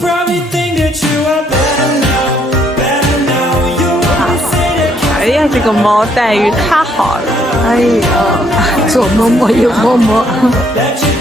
Probably think that you are better now, better now. You wanna say that 哎呀，这个猫待遇太好了。哎呀，左摸摸右摸摸。 that you